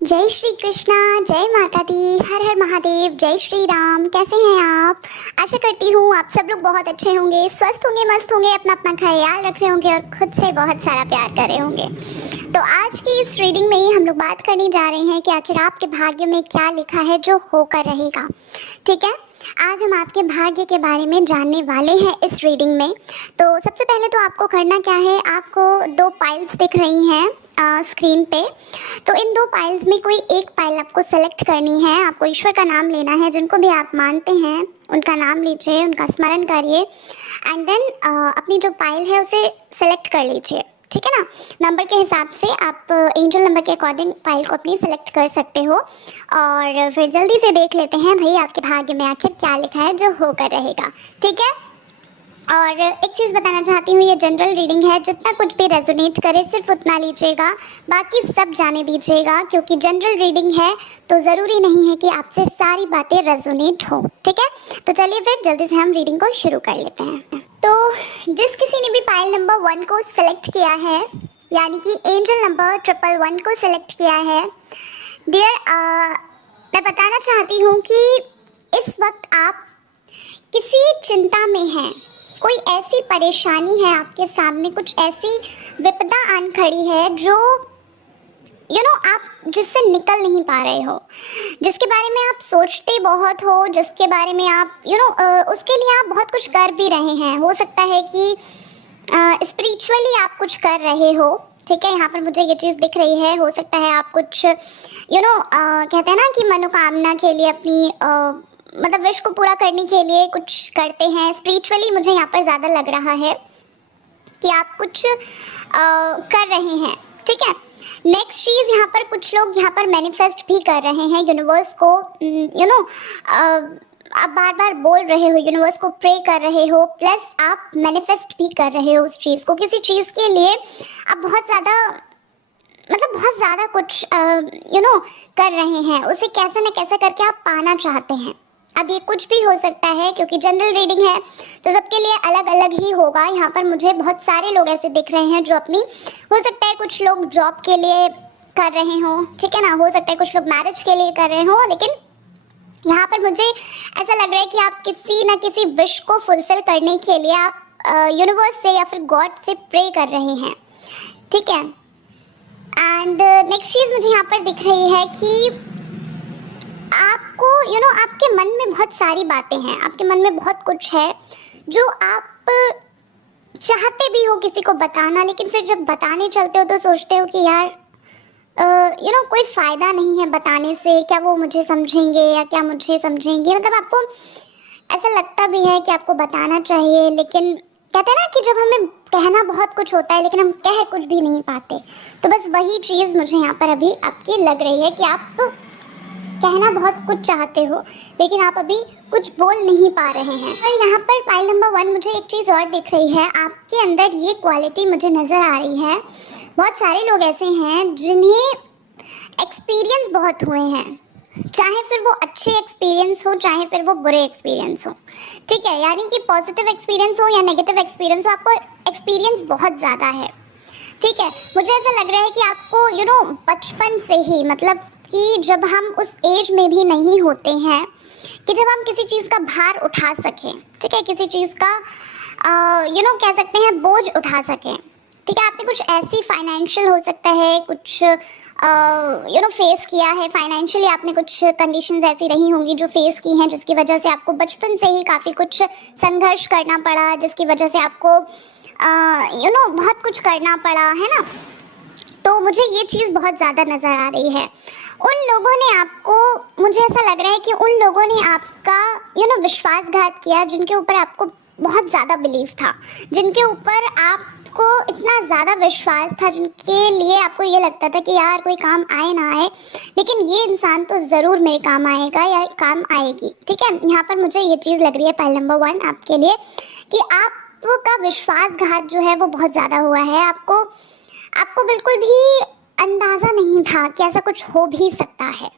जय श्री कृष्णा, जय माता दी, हर हर महादेव, जय श्री राम। कैसे हैं आप? आशा करती हूँ आप सब लोग बहुत अच्छे होंगे, स्वस्थ होंगे, मस्त होंगे, अपना अपना ख्याल रख रहे होंगे और खुद से बहुत सारा प्यार कर रहे होंगे। तो आज की इस रीडिंग में ही हम लोग बात करने जा रहे हैं कि आखिर आपके भाग्य में क्या लिखा है जो होकर रहेगा। ठीक है, आज हम आपके भाग्य के बारे में जानने वाले हैं इस रीडिंग में। तो सबसे पहले तो आपको करना क्या है, आपको दो पाइल्स दिख रही हैं स्क्रीन पे। तो इन दो पाइल्स में कोई एक पाइल आपको सेलेक्ट करनी है। आपको ईश्वर का नाम लेना है, जिनको भी आप मानते हैं उनका नाम लीजिए, उनका स्मरण करिए एंड देन अपनी जो पाइल है उसे सेलेक्ट कर लीजिए। ठीक है ना, नंबर के हिसाब से आप एंजल नंबर के अकॉर्डिंग फाइल को अपनी सेलेक्ट कर सकते हो और फिर जल्दी से देख लेते हैं भाई आपके भाग्य में आखिर क्या लिखा है जो होकर रहेगा। ठीक है, और एक चीज़ बताना चाहती हूँ, ये जनरल रीडिंग है, जितना कुछ भी रेजोनेट करे सिर्फ उतना लीजिएगा, बाकी सब जाने दीजिएगा, क्योंकि जनरल रीडिंग है तो ज़रूरी नहीं है कि आपसे सारी बातें रेजोनेट हो। ठीक है, तो चलिए फिर जल्दी से हम रीडिंग को शुरू कर लेते हैं। तो जिस किसी ने भी पाइल नंबर 1 को सिलेक्ट किया है, यानी कि एंजल नंबर 111 को सिलेक्ट किया है, डियर मैं बताना चाहती हूँ कि इस वक्त आप किसी चिंता में हैं, कोई ऐसी परेशानी है आपके सामने, कुछ ऐसी विपदा आन खड़ी है जो आप जिससे निकल नहीं पा रहे हो, जिसके बारे में आप सोचते बहुत हो, जिसके बारे में आप उसके लिए आप बहुत कुछ कर भी रहे हैं। हो सकता है कि स्पिरिचुअली आप कुछ कर रहे हो। ठीक है, यहाँ पर मुझे ये चीज़ दिख रही है। हो सकता है आप कुछ कहते हैं ना कि मनोकामना के लिए अपनी मतलब विश को पूरा करने के लिए कुछ करते हैं। स्पिरिचुअली मुझे यहाँ पर ज़्यादा लग रहा है कि आप कुछ कर रहे हैं। ठीक है, नेक्स्ट चीज़, यहाँ पर कुछ लोग यहाँ पर मैनिफेस्ट भी कर रहे हैं यूनिवर्स को। आप बार बार बोल रहे हो, यूनिवर्स को प्रे कर रहे हो, प्लस आप मैनिफेस्ट भी कर रहे हो उस चीज़ को। किसी चीज़ के लिए आप बहुत ज़्यादा कुछ कर रहे हैं, उसे कैसे न कैसे करके आप पाना चाहते हैं। अब ये कुछ भी हो सकता है, क्योंकि जनरल रीडिंग है तो सबके लिए अलग अलग ही होगा। यहाँ पर मुझे बहुत सारे लोग ऐसे दिख रहे हैं जो अपनी, हो सकता है कुछ लोग जॉब के लिए कर रहे हो, ठीक है ना, हो सकता है कुछ लोग मैरिज के लिए कर रहे हो, लेकिन यहाँ पर मुझे ऐसा लग रहा है कि आप किसी न किसी विश को फुलफिल करने के लिए आप यूनिवर्स से या फिर गॉड से प्रे कर रहे हैं। ठीक है, एंड नेक्स्ट चीज़ मुझे यहाँ पर दिख रही है कि आपको आपके मन में बहुत सारी बातें हैं, आपके मन में बहुत कुछ है जो आप चाहते भी हो किसी को बताना, लेकिन फिर जब बताने चलते हो तो सोचते हो कि यार कोई फ़ायदा नहीं है बताने से, क्या वो मुझे समझेंगे या क्या मुझे समझेंगे। मतलब आपको ऐसा लगता भी है कि आपको बताना चाहिए, लेकिन कहते हैं ना कि जब हमें कहना बहुत कुछ होता है लेकिन हम कह कुछ भी नहीं पाते। तो बस वही चीज़ मुझे यहाँ पर अभी आपकी लग रही है कि आप कहना बहुत कुछ चाहते हो लेकिन आप अभी कुछ बोल नहीं पा रहे हैं। और यहाँ पर पाइल नंबर 1 मुझे एक चीज़ और दिख रही है, आपके अंदर ये क्वालिटी मुझे नज़र आ रही है। बहुत सारे लोग ऐसे हैं जिन्हें एक्सपीरियंस बहुत हुए हैं, चाहे फिर वो अच्छे एक्सपीरियंस हो चाहे फिर वो बुरे एक्सपीरियंस हो। ठीक है, यानी कि पॉजिटिव एक्सपीरियंस हो या नेगेटिव एक्सपीरियंस हो, आपको एक्सपीरियंस बहुत ज़्यादा है। ठीक है, मुझे ऐसा लग रहा है कि आपको बचपन से ही, मतलब कि जब हम उस एज में भी नहीं होते हैं कि जब हम किसी चीज़ का भार उठा सकें, ठीक है, किसी चीज़ का कह सकते हैं बोझ उठा सकें। ठीक है, आपने कुछ ऐसी फाइनेंशियल हो सकता है कुछ फेस किया है, फाइनेंशियली आपने कुछ कंडीशंस ऐसी रही होंगी जो फेस की हैं, जिसकी वजह से आपको बचपन से ही काफ़ी कुछ संघर्ष करना पड़ा, जिसकी वजह से आपको बहुत कुछ करना पड़ा, है ना। तो मुझे ये चीज़ बहुत ज़्यादा नज़र आ रही है। उन लोगों ने आपको, मुझे ऐसा लग रहा है कि उन लोगों ने आपका विश्वासघात किया, जिनके ऊपर आपको बहुत ज़्यादा बिलीव था, जिनके ऊपर आपको इतना ज़्यादा विश्वास था, जिनके लिए आपको ये लगता था कि यार कोई काम आए ना आए लेकिन ये इंसान तो ज़रूर मेरे काम आएगा या काम आएगी। ठीक है, यहाँ पर मुझे ये चीज़ लग रही है पाइल नंबर 1 आपके लिए कि आपका विश्वासघात जो है वो बहुत ज़्यादा हुआ है। आपको बिल्कुल भी अंदाज़ा नहीं था कि ऐसा कुछ हो भी सकता है।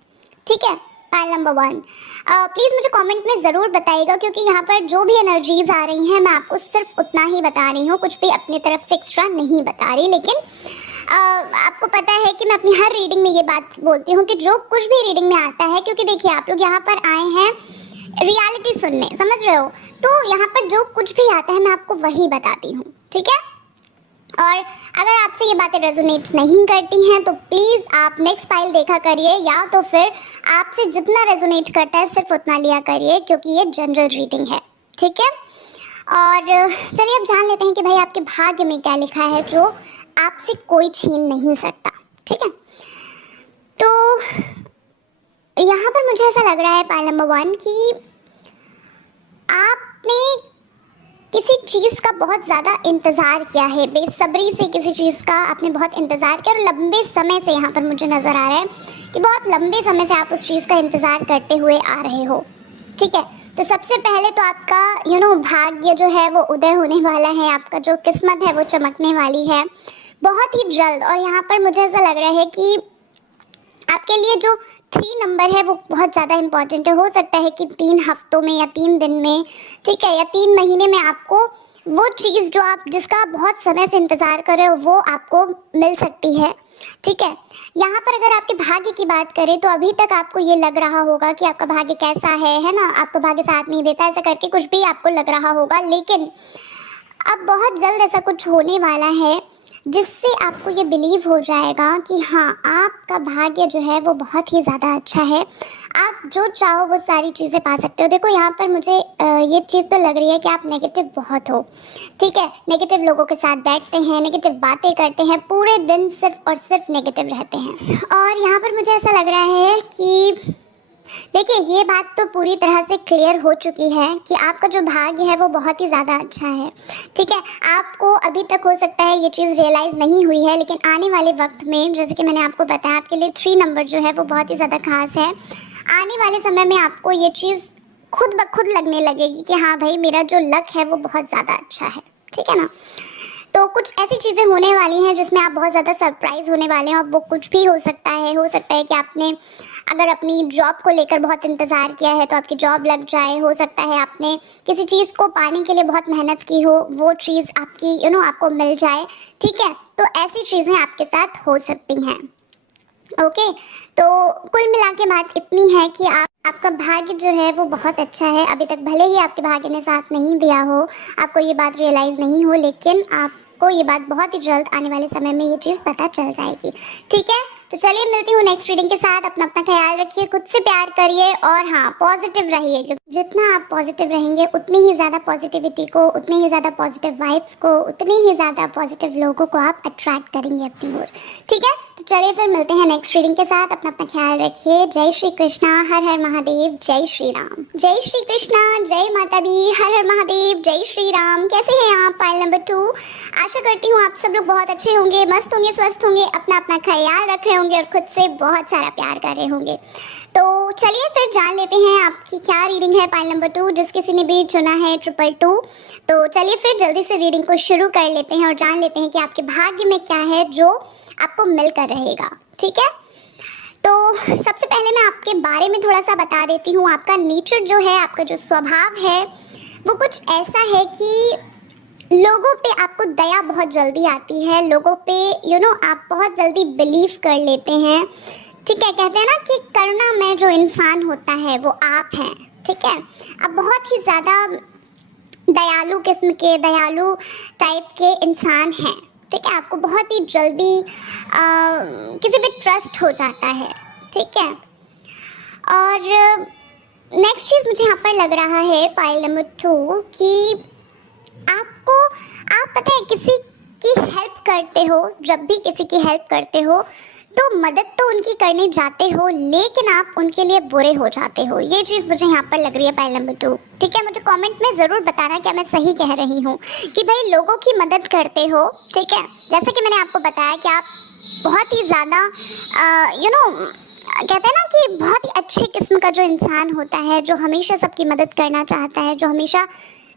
ठीक है, पाइल नंबर 1 प्लीज़ मुझे कमेंट में ज़रूर बताइएगा, क्योंकि यहाँ पर जो भी एनर्जीज आ रही हैं मैं आपको सिर्फ उतना ही बता रही हूँ, कुछ भी अपनी तरफ से एक्स्ट्रा नहीं बता रही। लेकिन आपको पता है कि मैं अपनी हर रीडिंग में ये बात बोलती हूँ कि जो कुछ भी रीडिंग में आता है, क्योंकि देखिए आप लोग यहाँ पर आए हैं रियलिटी सुनने, समझ रहे हो, तो यहाँ पर जो कुछ भी आता है मैं आपको वही बताती हूँ, ठीक है। और अगर आपसे ये बातें रेजोनेट नहीं करती हैं तो प्लीज़ आप नेक्स्ट फाइल देखा करिए, या तो फिर आपसे जितना रेजोनेट करता है सिर्फ उतना लिया करिए, क्योंकि ये जनरल रीडिंग है, ठीक है। और चलिए अब जान लेते हैं कि भाई आपके भाग्य में क्या लिखा है जो आपसे कोई छीन नहीं सकता, ठीक है। तो यहाँ पर मुझे ऐसा लग रहा है पाइल नंबर 1 कि आपने किसी चीज़ का बहुत ज़्यादा इंतज़ार किया है, बेसब्री से किसी चीज़ का आपने बहुत इंतज़ार किया, और लंबे समय से यहाँ पर मुझे नज़र आ रहा है कि बहुत लंबे समय से आप उस चीज़ का इंतज़ार करते हुए आ रहे हो, ठीक है। तो सबसे पहले तो आपका भाग्य जो है वो उदय होने वाला है, आपका जो किस्मत है वो चमकने वाली है बहुत ही जल्द। और यहाँ पर मुझे ऐसा लग रहा है कि आपके लिए जो 3 नंबर है वो बहुत ज़्यादा इम्पॉर्टेंट है। हो सकता है कि 3 हफ्तों में या 3 दिन में, ठीक है, या 3 महीने में आपको वो चीज़ जो आप जिसका आप बहुत समय से इंतज़ार कर रहे हो वो आपको मिल सकती है, ठीक है। यहाँ पर अगर आपके भाग्य की बात करें तो अभी तक आपको ये लग रहा होगा कि आपका भाग्य कैसा है ना, आपको भाग्य साथ नहीं देता, ऐसा करके कुछ भी आपको लग रहा होगा, लेकिन अब बहुत जल्द ऐसा कुछ होने वाला है जिससे आपको ये बिलीव हो जाएगा कि हाँ आपका भाग्य जो है वो बहुत ही ज़्यादा अच्छा है, आप जो चाहो वो सारी चीज़ें पा सकते हो। देखो यहाँ पर मुझे ये चीज़ तो लग रही है कि आप नेगेटिव बहुत हो, ठीक है, नेगेटिव लोगों के साथ बैठते हैं, नेगेटिव बातें करते हैं, पूरे दिन सिर्फ और सिर्फ नेगेटिव रहते हैं। और यहाँ पर मुझे ऐसा लग रहा है कि देखिए ये बात तो पूरी तरह से क्लियर हो चुकी है कि आपका जो भाग्य है वो बहुत ही ज़्यादा अच्छा है, ठीक है। आपको अभी तक हो सकता है ये चीज़ रियलाइज़ नहीं हुई है, लेकिन आने वाले वक्त में, जैसे कि मैंने आपको बताया, आपके लिए 3 नंबर जो है वो बहुत ही ज़्यादा खास है। आने वाले समय में आपको ये चीज़ खुद ब खुद लगने लगेगी कि हाँ भाई मेरा जो लक है वो बहुत ज़्यादा अच्छा है, ठीक है ना। तो कुछ ऐसी चीज़ें होने वाली हैं जिसमें आप बहुत ज़्यादा सरप्राइज़ होने वाले हैं, और वो कुछ भी हो सकता है कि आपने अगर अपनी जॉब को लेकर बहुत इंतज़ार किया है तो आपकी जॉब लग जाए, हो सकता है आपने किसी चीज़ को पाने के लिए बहुत मेहनत की हो, वो चीज़ आपकी आपको मिल जाए, ठीक है। तो ऐसी चीज़ें आपके साथ हो सकती हैं, ओके। तो कुल मिला के बात इतनी है कि आपका भाग्य जो है वो बहुत अच्छा है। अभी तक भले ही आपके भाग्य ने साथ नहीं दिया हो, आपको ये बात रियलाइज़ नहीं हो, लेकिन आपको ये बात बहुत ही जल्द आने वाले समय में ये चीज़ पता चल जाएगी, ठीक है। तो चलिए मिलती हूँ नेक्स्ट रीडिंग के साथ। अपना ख्याल रखिए, खुद से प्यार करिए, और हाँ पॉजिटिव रहिए, क्योंकि जितना आप पॉजिटिव रहेंगे उतनी ही ज़्यादा पॉजिटिविटी को, उतनी ही ज़्यादा पॉजिटिव वाइब्स को, उतनी ही ज़्यादा पॉजिटिव लोगों को आप अट्रैक्ट करेंगे अपनी ओर, ठीक है। तो चलिए फिर मिलते हैं नेक्स्ट रीडिंग के साथ। अपना ख्याल रखिए। जय श्री कृष्णा, हर हर महादेव, जय श्री राम। जय श्री कृष्णा, जय माता दी, हर हर महादेव, जय श्री राम। कैसे हैं आप पाइल नंबर 2? आशा करती हूँ आप सब लोग बहुत अच्छे होंगे, मस्त होंगे, स्वस्थ होंगे, अपना ख्याल रख रहे होंगे और खुद से बहुत सारा प्यार कर रहे होंगे। तो चलिए फिर जान लेते हैं आपकी क्या रीडिंग है पाइल नंबर 2, जिस किसी ने भी चुना है 222। तो चलिए फिर जल्दी से रीडिंग को शुरू कर लेते हैं और जान लेते हैं कि आपके भाग्य में क्या है जो आपको मिलकर रहेगा, ठीक है। तो सबसे पहले मैं आपके बारे में थोड़ा सा बता देती हूँ। आपका नेचर जो है, आपका जो स्वभाव है वो कुछ ऐसा है कि लोगों पे आपको दया बहुत जल्दी आती है, लोगों पे आप बहुत जल्दी बिलीव कर लेते हैं, ठीक है। कहते हैं ना कि करुणामय जो इंसान होता है वो आप हैं, ठीक है। आप बहुत ही ज़्यादा दयालु किस्म के, दयालु टाइप के इंसान हैं, ठीक है। आपको बहुत ही जल्दी किसी पे ट्रस्ट हो जाता है, ठीक है। और नेक्स्ट चीज़ मुझे यहाँ पर लग रहा है पाइल नंबर 2 कि आप पता है किसी की हेल्प करते हो, जब भी किसी की हेल्प करते हो तो मदद तो उनकी करने जाते हो, लेकिन आप उनके लिए बुरे हो जाते हो। ये चीज़ मुझे यहाँ पर लग रही है पाइल नंबर 2, ठीक है। मुझे कमेंट में ज़रूर बताना क्या मैं सही कह रही हूँ कि भाई लोगों की मदद करते हो, ठीक है। जैसे कि मैंने आपको बताया कि आप बहुत ही ज़्यादा कहते हैं ना कि बहुत ही अच्छे किस्म का जो इंसान होता है, जो हमेशा सबकी मदद करना चाहता है, जो हमेशा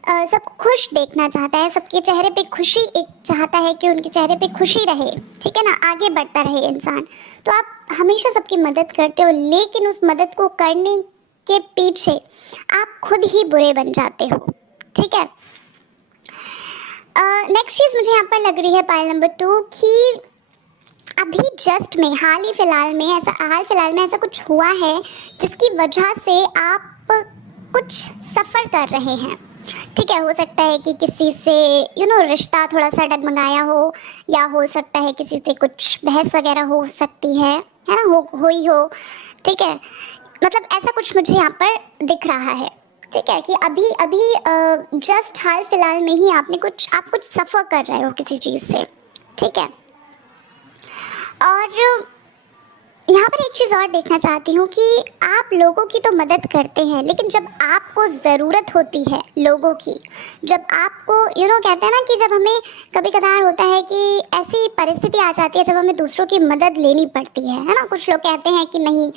सबको खुश देखना चाहता है, सबके चेहरे पे खुशी एक चाहता है कि उनके चेहरे पे खुशी रहे, ठीक है ना, आगे बढ़ता रहे इंसान। तो आप हमेशा सबकी मदद करते हो, लेकिन उस मदद को करने के पीछे आप खुद ही बुरे बन जाते हो, ठीक है। नेक्स्ट चीज़ मुझे यहाँ पर लग रही है पाइल नंबर 2 कि अभी जस्ट में हाल फिलहाल में ऐसा कुछ हुआ है जिसकी वजह से आप कुछ सफ़र कर रहे हैं। ठीक है, हो सकता है कि किसी से रिश्ता थोड़ा सा डगमगाया हो, या हो सकता है किसी से कुछ बहस वगैरह हो सकती है ना, हुई हो। ठीक है, मतलब ऐसा कुछ मुझे यहाँ पर दिख रहा है। ठीक है, कि अभी अभी जस्ट हाल फिलहाल में ही आप कुछ सफ़र कर रहे हो किसी चीज़ से। ठीक है, और यहाँ पर एक चीज़ और देखना चाहती हूँ कि आप लोगों की तो मदद करते हैं, लेकिन जब आपको ज़रूरत होती है लोगों की, जब आपको कहते हैं ना कि जब हमें कभी कदार होता है कि ऐसी परिस्थिति आ जाती है जब हमें दूसरों की मदद लेनी पड़ती है ना। कुछ लोग कहते हैं कि नहीं,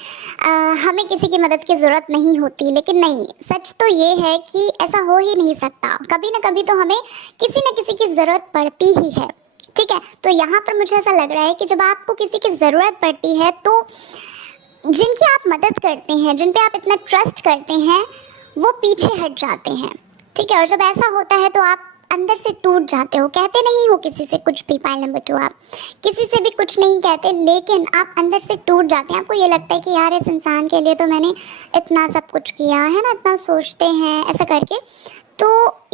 हमें किसी की मदद की ज़रूरत नहीं होती, लेकिन नहीं, सच तो ये है कि ऐसा हो ही नहीं सकता। कभी ना कभी तो हमें किसी न किसी की ज़रूरत पड़ती ही है। ठीक है, तो यहाँ पर मुझे ऐसा लग रहा है कि जब आपको किसी की ज़रूरत पड़ती है तो जिनकी आप मदद करते हैं, जिन पे आप इतना ट्रस्ट करते हैं, वो पीछे हट जाते हैं। ठीक है, और जब ऐसा होता है तो आप अंदर से टूट जाते हो। कहते नहीं हो किसी से कुछ भी, पाइल नंबर 2 आप किसी से भी कुछ नहीं कहते, लेकिन आप अंदर से टूट जाते हैं। आपको ये लगता है कि यार इस इंसान के लिए तो मैंने इतना सब कुछ किया है ना, इतना सोचते हैं ऐसा करके। तो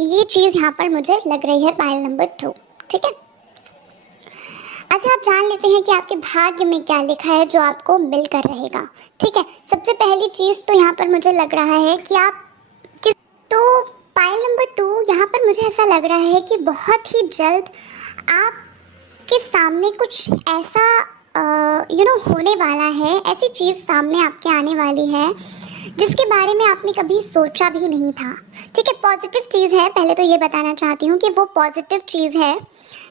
ये चीज़ यहाँ पर मुझे लग रही है पाइल नंबर 2। ठीक है, अच्छा, आप जान लेते हैं कि आपके भाग्य में क्या लिखा है जो आपको मिलकर रहेगा। ठीक है, सबसे पहली चीज़ तो यहाँ पर मुझे लग रहा है कि आप तो पाइल नंबर 2 यहाँ पर मुझे ऐसा लग रहा है कि बहुत ही जल्द आपके सामने कुछ ऐसा होने वाला है, ऐसी चीज़ सामने आपके आने वाली है जिसके बारे में आपने कभी सोचा भी नहीं था। ठीक है, पॉजिटिव चीज़ है, पहले तो ये बताना चाहती हूँ कि वो पॉजिटिव चीज़ है।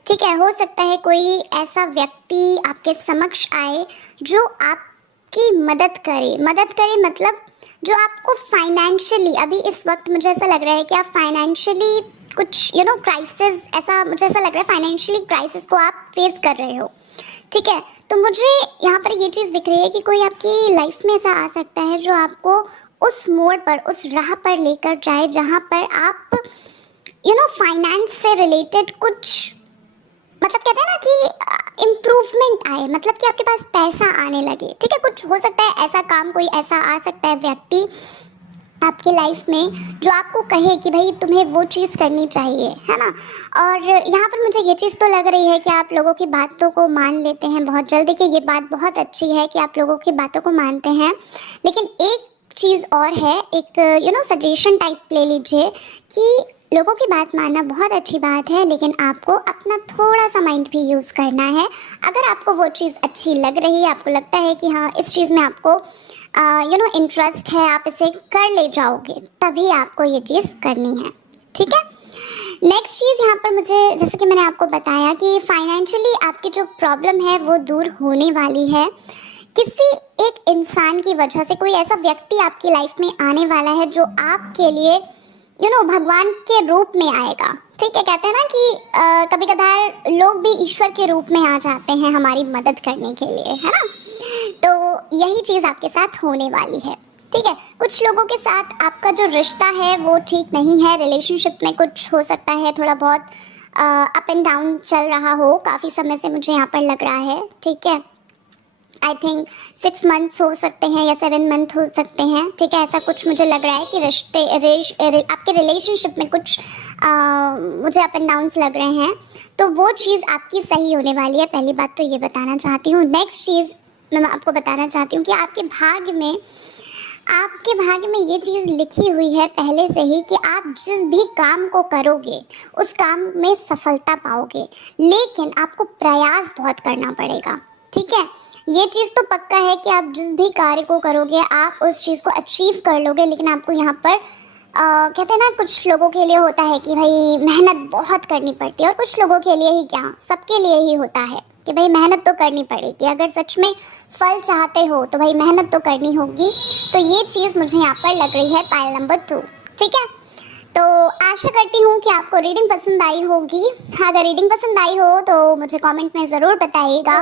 ठीक है, हो सकता है कोई ऐसा व्यक्ति आपके समक्ष आए जो आपकी मदद करे मतलब जो आपको फाइनेंशियली, अभी इस वक्त मुझे ऐसा लग रहा है कि आप फाइनेंशियली कुछ क्राइसिस, ऐसा मुझे ऐसा लग रहा है फाइनेंशियली क्राइसिस को आप फेस कर रहे हो। ठीक है, तो मुझे यहाँ पर ये चीज़ दिख रही है कि कोई आपकी लाइफ में ऐसा आ सकता है जो आपको उस मोड़ पर, उस राह पर लेकर जाए जहाँ पर आप फाइनेंस से रिलेटेड कुछ, मतलब कहते हैं ना कि इम्प्रूवमेंट आए, मतलब कि आपके पास पैसा आने लगे। ठीक है, कुछ हो सकता है ऐसा काम, कोई ऐसा आ सकता है व्यक्ति आपकी लाइफ में जो आपको कहे कि भाई तुम्हें वो चीज़ करनी चाहिए, है ना। और यहाँ पर मुझे ये चीज़ तो लग रही है कि आप लोगों की बातों को मान लेते हैं बहुत जल्दी, कि ये बात बहुत अच्छी है कि आप लोगों की बातों को मानते हैं। लेकिन एक चीज़ और है, एक सजेशन टाइप ले लीजिए कि लोगों की बात मानना बहुत अच्छी बात है, लेकिन आपको अपना थोड़ा सा माइंड भी यूज़ करना है। अगर आपको वो चीज़ अच्छी लग रही है, आपको लगता है कि हाँ इस चीज़ में आपको इंटरेस्ट है, आप इसे कर ले जाओगे, तभी आपको ये चीज़ करनी है। ठीक है, नेक्स्ट चीज़ यहाँ पर मुझे, जैसे कि मैंने आपको बताया कि फाइनेंशियली आपकी जो प्रॉब्लम है वो दूर होने वाली है। किसी एक इंसान की वजह से कोई ऐसा व्यक्ति आपकी लाइफ में आने वाला है जो आपके लिए भगवान के रूप में आएगा। ठीक है, कहते हैं ना कि कभी कभार लोग भी ईश्वर के रूप में आ जाते हैं हमारी मदद करने के लिए, है ना। तो यही चीज़ आपके साथ होने वाली है। ठीक है, कुछ लोगों के साथ आपका जो रिश्ता है वो ठीक नहीं है, रिलेशनशिप में कुछ हो सकता है थोड़ा बहुत अप एंड डाउन चल रहा हो, काफ़ी समय से मुझे यहाँ पर लग रहा है। ठीक है, आई थिंक 6 मंथ्स हो सकते हैं या 7 मंथ हो सकते हैं। ठीक है, ऐसा कुछ मुझे लग रहा है कि आपके रिलेशनशिप में कुछ मुझे अप एंड डाउन्स लग रहे हैं, तो वो चीज़ आपकी सही होने वाली है। पहली बात तो ये बताना चाहती हूँ। नेक्स्ट चीज़ मैं आपको बताना चाहती हूँ कि आपके भाग्य में ये चीज़ लिखी हुई है पहले से ही कि आप जिस भी काम को करोगे उस काम में सफलता पाओगे, लेकिन आपको प्रयास बहुत करना पड़ेगा। ठीक है, ये चीज़ तो पक्का है कि आप जिस भी कार्य को करोगे आप उस चीज़ को अचीव कर लोगे, लेकिन आपको यहाँ पर कहते हैं ना, कुछ लोगों के लिए होता है कि भाई मेहनत बहुत करनी पड़ती है, और कुछ लोगों के लिए ही क्या, सबके लिए ही होता है कि भाई मेहनत तो करनी पड़ेगी। अगर सच में फल चाहते हो तो भाई मेहनत तो करनी होगी। तो ये चीज़ मुझे यहाँ पर लग रही है पाइल नंबर 2। ठीक है, तो आशा करती हूँ कि आपको रीडिंग पसंद आई होगी। अगर रीडिंग पसंद आई हो तो मुझे कमेंट में ज़रूर बताइएगा।